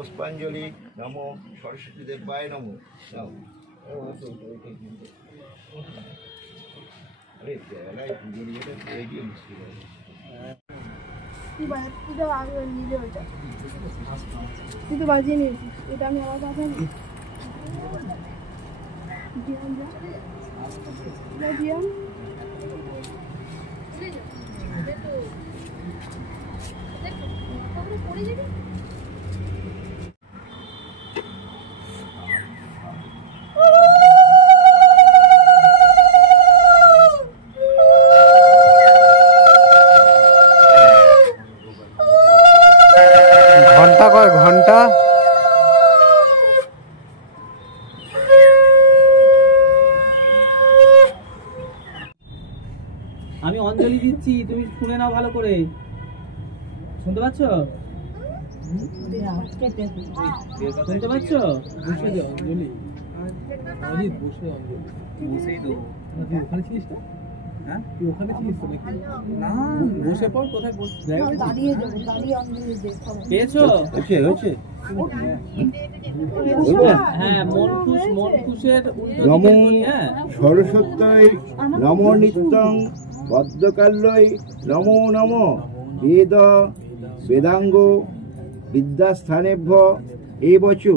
পুষ্পাঞ্জলি নমো সরস্বতী দেবায় নমো। আরে বেলায় পুজো নিয়ে গিয়ে মুশকিল হবে। তুই তো বাজিয়ে নিয়েছিস, এটা আমি আবার বাজাবো। ঘন্টা কয় ঘন্টা আমি অঞ্জলি দিচ্ছি, তুমি শুনে নাও ভালো করে। শুনতে পাচ্ছ? শুনতে পাচ্ছ? বসে দে অঞ্জলি। অজিত বসে অঞ্জলি। বসেই তো। তুই ওখানে ছিলিস না? হ্যাঁ? তুই ওখানে ছিলিস তো নাকি? না, বসে পড়। কোথায় বস? দাঁড়িয়ে যাও, দাঁড়িয়ে অঞ্জলি দে। পেয়েছো? হচ্ছে। হ্যাঁ, মন খুশের নমো সরস্বত্যই নমো নিত্যং বদ্ধকাল্যই নমো নমো বেদ বেদাঙ্গ বিদ্যাস্থানেভ্য এবচু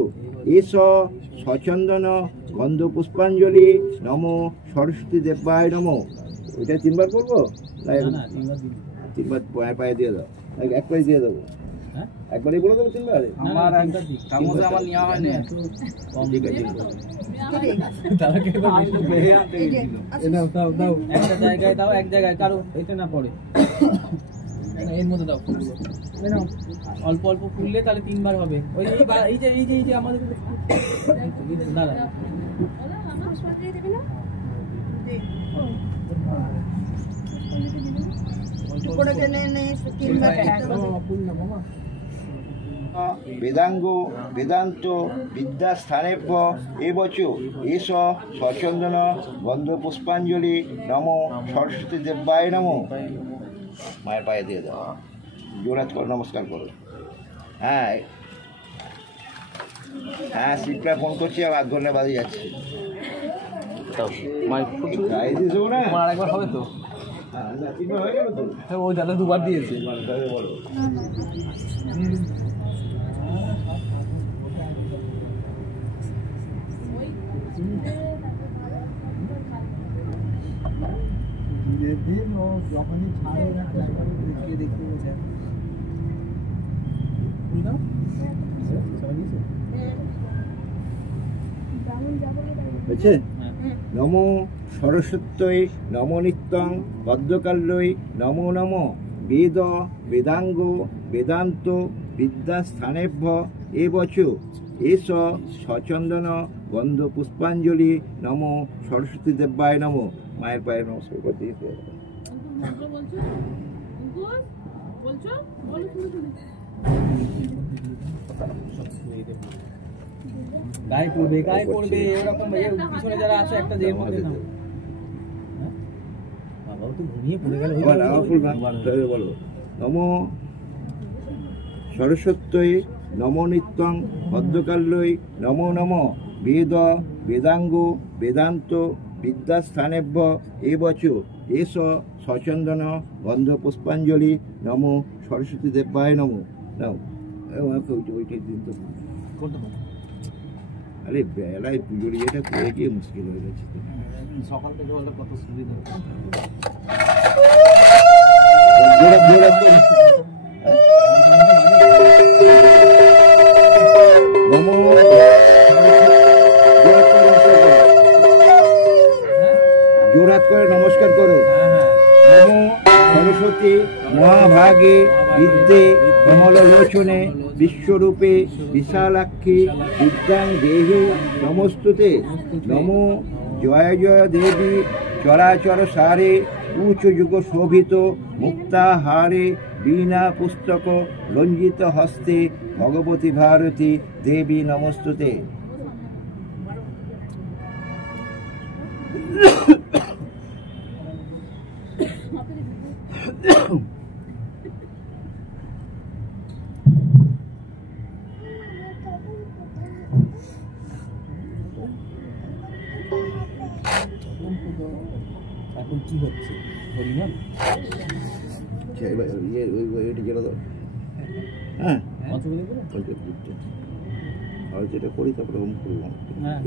এস সচন্দন গন্ধ পুষ্পাঞ্জলি নমো সরস্বতী দেবায় নমো। ওইটা তিনবার করবো না? তিনবার পায়ে দিয়ে দাও, একবারই দিয়ে দেবো। একবারই বলে দেবো তিনবার? আমার নেওয়া হয়নি। ঠিক আছে, দাও একটা জায়গায় দাও, এক জায়গায় কারো এটা না পড়ে, এর মধ্যে দাও। অল্প অল্প ফুললে তাহলে তিনবার হবে। ওই এই যে আমাদের দাঁড়া, বেদাঙ্গ বেদান্ত বিদ্যাস্থানেভ্য এবচু এস সচন্দন গন্ধ পুষ্পাঞ্জলি নমো সরস্বতী দেবায় নমো। মায়ের পায়ে দিয়ে দাও, জোরাত করো, নমস্কার করো। হ্যাঁ হ্যাঁ, সিটটা ফোন করছি, আর আধ ঘন্টা বাজে যাচ্ছে। আরেকবার হবে তো? ও দাদা দুবার দিয়েছে। বলো যখনই ছাড়ে দেখতে হয়েছে। নমো সরস্বত্যই নমো নিত্যং বদ্ধকাল্যই নমো নমো বেদ বেদাঙ্গ বেদান্ত বিদ্যাস্থানেভ্য এবচু এস সচন্দন গন্ধ পুষ্পাঞ্জলি নমো সরস্বতী দেবায় নমো। মায়ের পায়ে নমস্কার করতে গায়ে পড়বে এরকম পিছনে যারা আছে একটা যে মধ্যে নাও। বাবাও তো ঘুমিয়ে পড়ে গেল। বলো নমো সরস্বত্যই নমো নিত্যং বদ্ধকাল্যই নমো নমো বেদ বেদাঙ্গ বেদান্ত বিদ্যাস্থানেভ্য এবচু এস সচন্দন গন্ধ পুষ্পাঞ্জলি নমো সরস্বতী দেবায় নমো। নাও ওইটাই দিন তো। আরে বেলায় পুজোর ইয়েটা করে গিয়ে মুশকিল হয়ে গেছে। সকাল থেকে বলতে কত সুবিধা। জোরহাত করে নমস্কার করো। নমো সরস্বতী মহাভাগে বিদ্যে কমললোচনে বিশ্বরূপে বিশালাক্ষী বিদ্যাং দেহি নমস্তুতে। নমো জয় জয় দেবী চরাচর সারে উচ্চ যুগ শোভিত মুক্তাহারে বীণা পুস্তক রঞ্জিত হস্তে ভগবতী ভারতী দেবী নমস্তুতে। কি হচ্ছে হরিনাম হ্যাঁ পঞ্চমী বলো আর যেটা করি তারপরে ওম করবো হ্যাঁ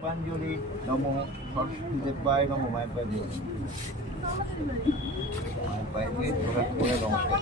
পুষ্পাঞ্জলি নমো সরস্বতী দেবায় নমো মায়ের পায়ে দিয়ে মায়ের পায়ে দিয়ে তোরা করে নমস্কার